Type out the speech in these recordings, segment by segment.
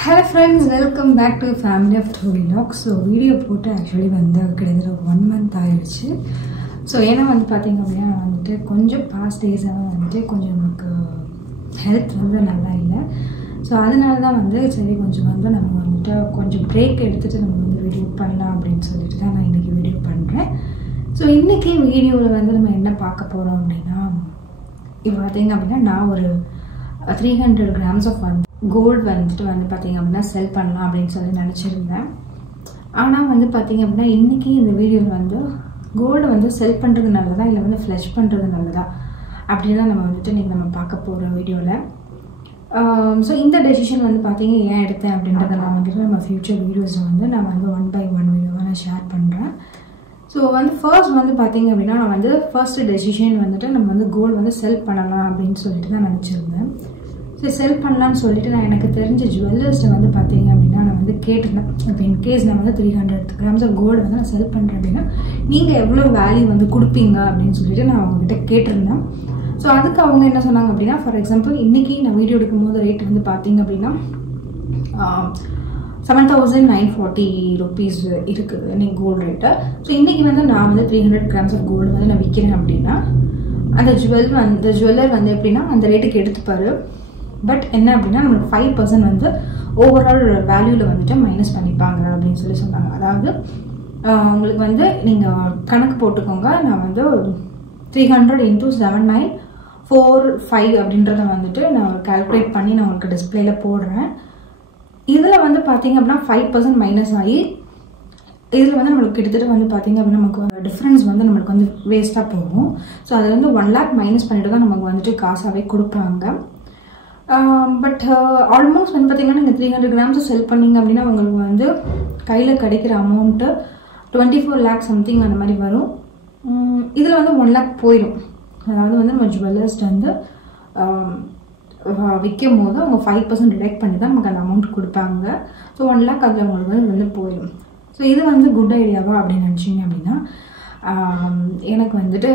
Hello friends, welcome back to Family of Vlogs. So video போட்டு actually வந்து கிட்டத்தட்ட 1 month ஆயிடுச்சு. ஸோ ஏன்னா வந்து பார்த்தீங்க அப்படின்னா வந்துட்டு கொஞ்சம் பாஸ்ட் டேஸாக வந்துட்டு கொஞ்சம் நமக்கு ஹெல்த் வந்து நல்லா இல்லை. ஸோ அதனால தான் வந்து சரி கொஞ்சம் வந்து நம்ம வந்துட்டு கொஞ்சம் பிரேக் எடுத்துகிட்டு நம்ம வந்து வீடியோ பண்ணலாம் அப்படின்னு சொல்லிட்டு தான் நான் இன்றைக்கி வீடியோ பண்ணுறேன். ஸோ இன்றைக்கி வீடியோவில் வந்து நம்ம என்ன பார்க்க போகிறோம் அப்படின்னா இப்போ பார்த்தீங்க அப்படின்னா நான் ஒரு 300 grams ஆஃப் கோல்டு வந்துட்டு வந்து பார்த்தீங்க அப்படின்னா செல் பண்ணலாம் அப்படின்னு சொல்லி நினச்சிருந்தேன். ஆனால் வந்து பார்த்தீங்க அப்படின்னா இன்றைக்கி இந்த வீடியோவில் வந்து கோல்டு வந்து செல் பண்ணுறது நல்லதா இல்லை வந்து ஃப்ளஷ் பண்ணுறது நல்லதா அப்படின்னு தான் நம்ம வந்துட்டு இன்றைக்கி நம்ம பார்க்க போகிறோம் வீடியோவில். ஸோ இந்த டெசிஷன் வந்து பார்த்தீங்க ஏன் எடுத்தேன் அப்படின்றத நான் வந்துட்டு நம்ம ஃப்யூச்சர் வீடியோஸில் வந்து நான் வந்து 1 by 1 வீடியோவாக நான் ஷேர் பண்ணுறேன். ஸோ வந்து ஃபர்ஸ்ட் வந்து பார்த்தீங்க அப்படின்னா நான் வந்து ஃபர்ஸ்ட் டெசிஷன் வந்துட்டு நம்ம வந்து கோல்டு வந்து செல் பண்ணலாம் அப்படின்னு சொல்லிட்டு தான் நினச்சிருந்தேன். ஸோ செல் பண்ணலான்னு சொல்லிட்டு நான் எனக்கு தெரிஞ்ச ஜுவல்லர்ஸ்ட்டை வந்து பார்த்தீங்க அப்படின்னா நான் வந்து கேட்டிருந்தேன். இப்போ இன்கேஸ் நான் வந்து 300 grams ஆஃப் கோல்டு வந்து நான் செல் பண்ணுறேன் அப்படின்னா நீங்கள் எவ்வளோ வேல்யூ வந்து கொடுப்பீங்க அப்படின்னு சொல்லிட்டு நான் அவங்ககிட்ட கேட்டிருந்தேன். ஸோ அதுக்கு அவங்க என்ன சொன்னாங்க அப்படின்னா ஃபார் எக்ஸாம்பிள் இன்றைக்கி நான் வீடியோ எடுக்கும்போது ரேட் வந்து பார்த்தீங்க அப்படின்னா 7,940 rupees இருக்குது இன்னைக்கு கோல்டு ரேட்டு. ஸோ இன்றைக்கி வந்து நான் வந்து 300 grams ஆஃப் கோல்டு வந்து நான் விற்கிறேன் அப்படின்னா அந்த ஜுவல்லர் வந்து எப்படின்னா அந்த ரேட்டுக்கு எடுத்துப்பாரு. பட் என்ன அப்படின்னா நம்மளுக்கு 5% வந்து ஓவரால் வேல்யூவில் வந்துட்டு மைனஸ் பண்ணிப்பாங்க அப்படின்னு சொல்லி சொன்னாங்க. அதாவது உங்களுக்கு வந்து நீங்கள் கணக்கு போட்டுக்கோங்க, நான் வந்து 300 into 7,945 அப்படின்றத வந்துட்டு நான் கால்குலேட் பண்ணி நான் உங்களுக்கு டிஸ்பிளேல போடுறேன். இதில் வந்து பார்த்தீங்க அப்படின்னா 5% மைனஸ் ஆகி இதில் வந்து நம்மளுக்கு கிட்டத்தட்ட வந்து பார்த்தீங்க அப்படின்னா நமக்கு டிஃப்ரென்ஸ் வந்து நம்மளுக்கு வந்து வேஸ்ட்டாக போகும். ஸோ அதை வந்து 1 lakh மைனஸ் பண்ணிட்டு தான் நமக்கு வந்துட்டு காசாகவே கொடுப்பாங்க. பட் ஆல்மோஸ்ட் வந்து பார்த்தீங்கன்னா நீங்கள் 300 grams செல் பண்ணிங்க அப்படின்னா உங்களுக்கு வந்து கையில் கிடைக்கிற அமௌண்ட்டு 24 lakh சம்திங் அந்த மாதிரி வரும். இதில் வந்து 1 lakh போயிடும். அதாவது வந்து நம்ம ஜுவல்லர்ஸ் வந்து விற்கும் போது அவங்க 5% டிடெக்ட் பண்ணி தான் நமக்கு அந்த அமௌண்ட் கொடுப்பாங்க. ஸோ 1 lakh அதில் உங்களுக்கு வந்து போயிடும். ஸோ இது வந்து குட் ஐடியாவா அப்படின்னு நினச்சிங்க அப்படின்னா எனக்கு வந்துட்டு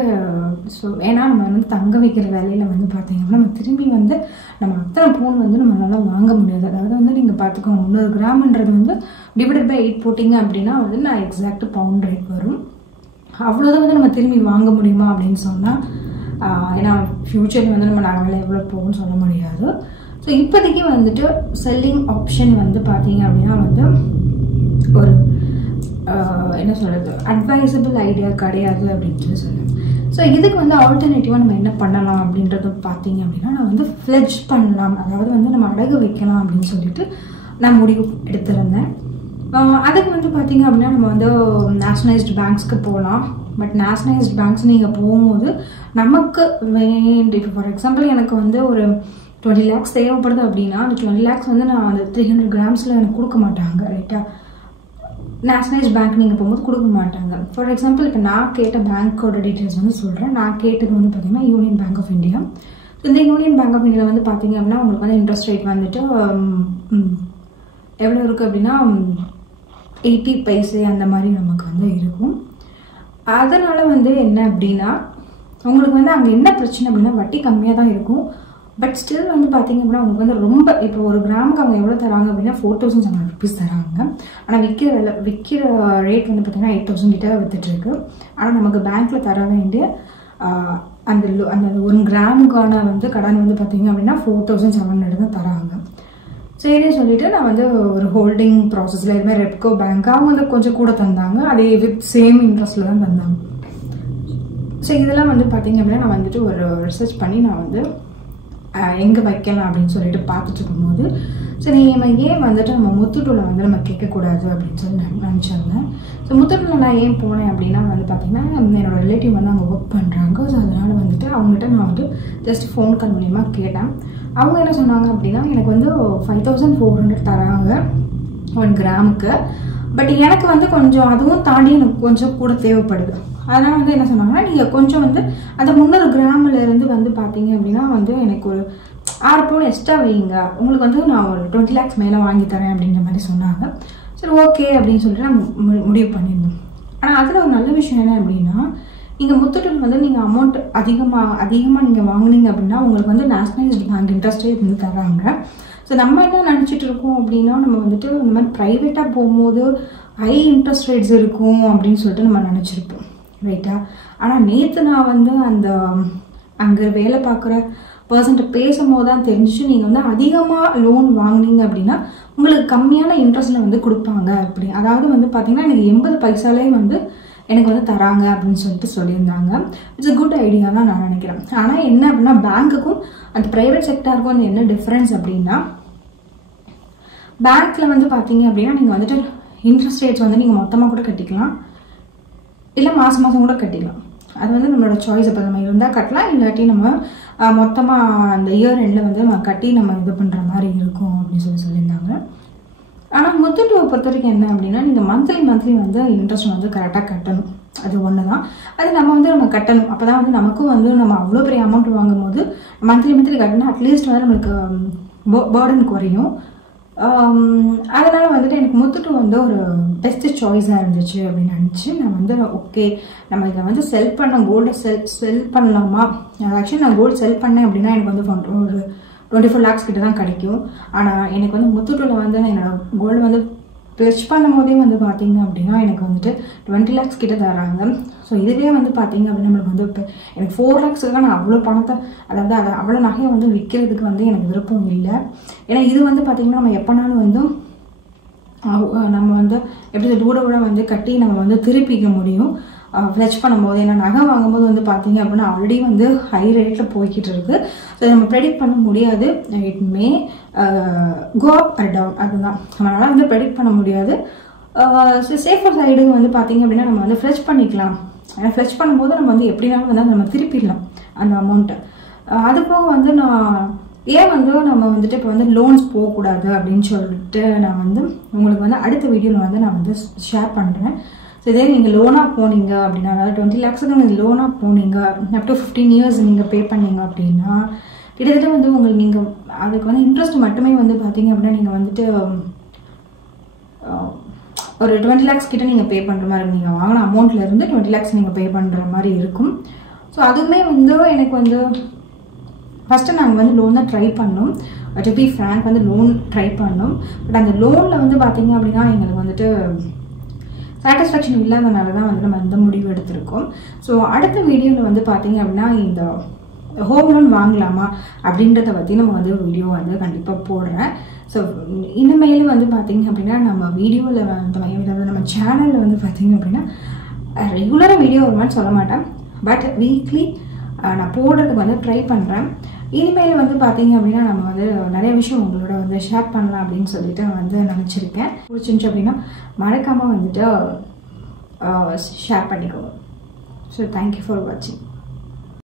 ஸோ ஏன்னா நம்ம வந்து தங்க வைக்கிற வேலையில் வந்து பார்த்தீங்கன்னா நம்ம திரும்பி வந்து நம்ம அத்தனை பவுன் வந்து நம்மளால வாங்க முடியாது. அதாவது வந்து நீங்கள் பார்த்துக்கோங்க 300 கிராம்ன்றது வந்து டிவைடட் பை 8 போட்டிங்க அப்படின்னா வந்து நான் எக்ஸாக்ட் பவுண்ட் ரேட் வரும். அவ்வளோதான் வந்து நம்ம திரும்பி வாங்க முடியுமா அப்படின்னு சொன்னால் ஏன்னா ஃப்யூச்சரில் வந்து நம்ம நாங்கள் எவ்வளோ போகும்னு சொல்ல முடியாது. ஸோ இப்போதைக்கு வந்துட்டு செல்லிங் ஆப்ஷன் வந்து பார்த்தீங்க அப்படின்னா வந்து ஒரு என்ன சொல்கிறது அட்வைசபிள் ஐடியா கிடையாது அப்படின்னு சொல்லி சொல்லுவேன். ஸோ இதுக்கு வந்து ஆல்டர்னேட்டிவாக நம்ம என்ன பண்ணலாம் அப்படின்றது பார்த்தீங்க அப்படின்னா நான் வந்து ஃப்ளெட்ஜ் பண்ணலாம், அதாவது வந்து நம்ம அடகு வைக்கலாம் அப்படின்னு சொல்லிட்டு நான் முடிவு எடுத்திருந்தேன். அதுக்கு வந்து பார்த்தீங்க அப்படின்னா நம்ம வந்து நேஷ்னலைஸ்டு பேங்க்ஸ்க்கு போகலாம். பட் நேஷ்னலைஸ்டு பேங்க்ஸ் நீங்கள் போகும்போது நமக்கு வேண்டி ஃபார் எக்ஸாம்பிள் எனக்கு வந்து ஒரு 20 lakhs தேவைப்படுது அப்படின்னா அந்த 20 lakhs வந்து நான் அந்த 300 grams எனக்கு கொடுக்க மாட்டாங்க. ரைட்டா, நேஷ்னலைஸ்ட் பேங்க் நீங்கள் போகும்போது கொடுக்க மாட்டாங்க. ஃபார் எக்ஸாம்பிள் இப்போ நான் கேட்ட பேங்க்கோட டீட்டெயில்ஸ் வந்து சொல்கிறேன். நான் கேட்டது வந்து பார்த்தீங்கன்னா யூனியன் பேங்க் ஆஃப் இந்தியா. இந்த யூனியன் பேங்க் ஆஃப் இந்தியாவில் வந்து பார்த்தீங்க அப்படின்னா உங்களுக்கு வந்து இன்ட்ரெஸ்ட் ரேட் வந்துட்டு எவ்வளோ இருக்குது அப்படின்னா 80 paise அந்த மாதிரி நமக்கு வந்து இருக்கும். அதனால் வந்து என்ன அப்படின்னா உங்களுக்கு வந்து அங்கே என்ன பிரச்சனை அப்படின்னா வட்டி கம்மியாக தான் இருக்கும். பட் ஸ்டில் வந்து பார்த்தீங்க அப்படின்னா உங்களுக்கு வந்து ரொம்ப இப்போ ஒரு கிராமுக்கு அவங்க எவ்வளோ தராங்க அப்படின்னா 4,700 rupees தராங்க. ஆனால் விற்கிற ரேட் வந்து பார்த்தீங்கன்னா 8,000 கிட்ட விற்றுட்டுருக்கு. ஆனால் நமக்கு பேங்க்கில் தர வேண்டிய அந்த 1 கிராமுக்கான வந்து கடன் வந்து பார்த்தீங்க அப்படின்னா 4,700 தான் தராங்க. சரி சொல்லிவிட்டு நான் வந்து ஒரு ஹோல்டிங் ப்ராசஸில் இதுமாதிரி ரெப்கோ பேங்க் அவங்க வந்து கொஞ்சம் கூட தந்தாங்க, அதே வித் சேம் இன்ட்ரெஸ்ட்டில் தான் தந்தாங்க. ஸோ இதெல்லாம் வந்து பார்த்தீங்க அப்படின்னா நான் வந்துட்டு ஒரு ரிசர்ச் பண்ணி நான் வந்து எங்கே வைக்கலாம் அப்படின்னு சொல்லிட்டு பார்த்துட்டு இருக்கும்போது சரி நம்ம ஏன் வந்துட்டு நம்ம முத்தூட்டில் வந்து நம்ம கேட்கக்கூடாது அப்படின்னு சொல்லி நினச்சாங்க. ஸோ முத்தூட்டில் நான் ஏன் போனேன் அப்படின்னா வந்து பார்த்தீங்கன்னா என்னோடய ரிலேட்டிவ் வந்து அங்கே ஒர்க் பண்ணுறாங்க. ஸோ அதனால் வந்துட்டு அவங்ககிட்ட நான் வந்து ஜஸ்ட் ஃபோன் கால் மூலிமா கேட்டேன். அவங்க என்ன சொன்னாங்க அப்படின்னா எனக்கு வந்து 5,400 தராங்க 1 கிராமுக்கு. பட் எனக்கு வந்து கொஞ்சம் அதுவும் தாண்டி எனக்கு கொஞ்சம் கூட தேவைப்படுது. அதனால் வந்து என்ன சொன்னாங்கன்னா நீங்கள் கொஞ்சம் வந்து அந்த 300 கிராமிலேருந்து வந்து பார்த்தீங்க அப்படின்னா வந்து எனக்கு ஒரு 6 பவுன் எக்ஸ்ட்ரா வைங்க, உங்களுக்கு வந்து நான் ஒரு 20 lakhs மேலே வாங்கி தரேன் அப்படின்ற மாதிரி சொன்னாங்க. சரி ஓகே அப்படின்னு சொல்லிட்டு நான் முடிவு பண்ணியிருந்தேன். ஆனால் அதில் ஒரு நல்ல விஷயம் என்ன அப்படின்னா நீங்கள் முத்தூட்டில் வந்து நீங்கள் அமௌண்ட் அதிகமாக நீங்கள் வாங்கினீங்க அப்படின்னா உங்களுக்கு வந்து நேஷ்னலைஸ்டு பேங்க் இன்ட்ரெஸ்ட் ரேட் வந்து தராங்க. ஸோ நம்ம என்ன நினச்சிட்டு இருக்கோம் அப்படின்னா நம்ம வந்துட்டு இந்த மாதிரி ப்ரைவேட்டாக போகும்போது ஹை இன்ட்ரெஸ்ட் ரேட்ஸ் இருக்கும் அப்படின்னு சொல்லிட்டு நம்ம நினச்சிருப்போம், ரைட்டா? ஆனால் நேற்று நான் வந்து அந்த அங்கே வேலை பார்க்குற பர்சன்ட்டு பேசும்போது தான் தெரிஞ்சிச்சு, நீங்கள் வந்து அதிகமாக லோன் வாங்கினீங்க அப்படின்னா உங்களுக்கு கம்மியான இன்ட்ரெஸ்ட்டில் வந்து கொடுப்பாங்க அப்படி. அதாவது வந்து பார்த்தீங்கன்னா எனக்கு 80 பைசாலே வந்து எனக்கு வந்து தராங்க அப்படின்னு சொல்லிட்டு சொல்லியிருந்தாங்க. இட்ஸ் அ குட் ஐடியா தான் நான் நினைக்கிறேன். ஆனால் என்ன அப்படின்னா பேங்க்குக்கும் அந்த ப்ரைவேட் செக்டாருக்கும் வந்து என்ன டிஃப்ரென்ஸ் அப்படின்னா, பேங்க்கில் வந்து பார்த்தீங்க அப்படின்னா நீங்கள் வந்துட்டு இன்ட்ரெஸ்ட் ரேட்ஸ் வந்து நீங்கள் மொத்தமாக கூட கட்டிக்கலாம், இல்லை மாதம் மாதம் கூட கட்டிக்கலாம். அது வந்து நம்மளோட சாய்ஸ். இப்போ நம்ம இருந்தால் கட்டலாம், இல்லாட்டி நம்ம மொத்தமாக அந்த இயர் எண்டில் வந்து நம்ம கட்டி நம்ம இது பண்ணுற மாதிரி இருக்கும் அப்படின்னு சொல்லியிருந்தாங்க. ஆனால் முத்தூட்டை பொறுத்த வரைக்கும் என்ன அப்படின்னா நீங்கள் மந்த்லி வந்து இன்ட்ரெஸ்ட் வந்து கரெக்டாக கட்டணும். அது ஒன்று தான். அது நம்ம கட்டணும். அப்போ தான் வந்து நமக்கும் வந்து நம்ம அவ்வளோ பெரிய அமௌண்ட் வாங்கும் போது மந்த்லி கட்டினா அட்லீஸ்ட் வந்து நம்மளுக்கு பேர்டன் குறையும். அதனால் வந்துட்டு எனக்கு முத்தூட்டு வந்து ஒரு பெஸ்ட்டு சாய்ஸாக இருந்துச்சு அப்படின்னு நினச்சி நான் வந்து ஓகே நம்ம இதை வந்து கோல்டை செல் பண்ணலாமா. ஆக்சுவலி நான் கோல்டு செல் பண்ணேன் அப்படின்னா எனக்கு வந்து ஒரு 24 lakhs கிட்ட தான் கிடைக்கும். ஆனால் எனக்கு வந்து முத்தூட்டில் வந்து என்னோட கோல்டு வந்து ப்ளெச் பண்ணும் போதே வந்து பார்த்தீங்க அப்படின்னா எனக்கு வந்துட்டு 20 lakhs கிட்ட தராங்க. ஸோ இதுவே வந்து பார்த்தீங்க அப்படின்னா நம்மளுக்கு வந்து இப்போ எனக்கு 4 lakhsக்கு நான் அவ்வளோ பணத்தை, அதாவது அவ்வளோ நகையை வந்து விற்கிறதுக்கு வந்து எனக்கு விருப்பம் இல்லை. ஏன்னா இது வந்து பார்த்தீங்கன்னா நம்ம எப்போனாலும் வந்து நம்ம வந்து எப்படி கூட வந்து கட்டி நம்ம வந்து திருப்பிக்க முடியும் ஃப்ளெச் பண்ணும்போது. ஏன்னா நகை வாங்கும்போது வந்து பார்த்தீங்க அப்படின்னா ஆல்ரெடி வந்து ஹை ரேட்டில் போய்கிட்டு இருக்குது. ஸோ நம்ம ப்ரெடிக்ட் பண்ண முடியாது. It may go up or down, அதுதான் நம்மளால் வந்து ப்ரெடிக்ட் பண்ண முடியாது. சேஃபர் சைடு வந்து பார்த்தீங்க அப்படின்னா நம்ம வந்து ஃப்ளெச் பண்ணிக்கலாம். ஏன்னா ஃப்ளெச் பண்ணும்போது நம்ம வந்து எப்படினாலும் வந்து நம்ம திருப்பிடலாம் அந்த அமௌண்ட்டை. அது போக வந்து நான் ஏன் வந்து நம்ம வந்துட்டு இப்போ வந்து லோன்ஸ் போகக்கூடாது அப்படின்னு சொல்லிட்டு நான் வந்து உங்களுக்கு வந்து அடுத்த வீடியோவில் வந்து நான் வந்து ஷேர் பண்ணுறேன். ஸோ இதே நீங்கள் லோனாக போனீங்க அப்படின்னா, அதாவது 20 lakhsக்கு நீங்கள் லோனாக போனீங்க அப் டு 15 years நீங்கள் பே பண்ணீங்க அப்படின்னா கிட்டத்தட்ட வந்து நீங்கள் அதுக்கு வந்து இன்ட்ரெஸ்ட் மட்டுமே வந்து பார்த்தீங்க அப்படின்னா நீங்கள் வந்துட்டு ஒரு 20 lakhs கிட்ட நீங்கள் பே பண்ணுற மாதிரி இருக்கும். நீங்கள் வாங்கின அமௌண்ட்லேருந்து 20 lakhs நீங்கள் பே பண்ணுற மாதிரி இருக்கும். ஸோ அதுவுமே வந்து எனக்கு வந்து ஃபஸ்ட்டு நாங்கள் வந்து லோன் தான் ட்ரை பண்ணோம். டு பி ஃப்ராங்க் வந்து லோன் ட்ரை பண்ணோம். பட் அந்த லோனில் வந்து பார்த்தீங்க அப்படின்னா எங்களுக்கு வந்துட்டு சாட்டிஸ்ஃபேக்ஷன் இல்லாதனால தான் வந்து நம்ம இந்த முடிவு எடுத்திருக்கோம். ஸோ அடுத்த வீடியோவில் வந்து பார்த்தீங்க அப்படின்னா இந்த ஹோம் லோன் வாங்கலாமா அப்படின்றத பற்றி நம்ம வந்து வீடியோ வந்து கண்டிப்பாக போடுறேன். ஸோ இனிமேல் வந்து பார்த்தீங்க அப்படின்னா நம்ம வீடியோவில் வந்து நம்ம சேனலில் வந்து பார்த்தீங்க அப்படின்னா ரெகுலராக வீடியோ வருமானு சொல்ல மாட்டேன், பட் வீக்லி நான் போடுறதுக்கு வந்து ட்ரை பண்ணுறேன். இனிமேல் வந்து பார்த்தீங்க அப்படின்னா நம்ம வந்து நிறைய விஷயம் உங்களோட வந்து ஷேர் பண்ணலாம் அப்படின்னு சொல்லிட்டு வந்து நினச்சிருக்கேன். பிடிச்சிருந்துச்சு அப்படின்னா மறக்காமல் வந்துட்டு ஷேர் பண்ணிக்கோங்க. ஸோ தேங்க்யூ ஃபார் வாட்சிங்.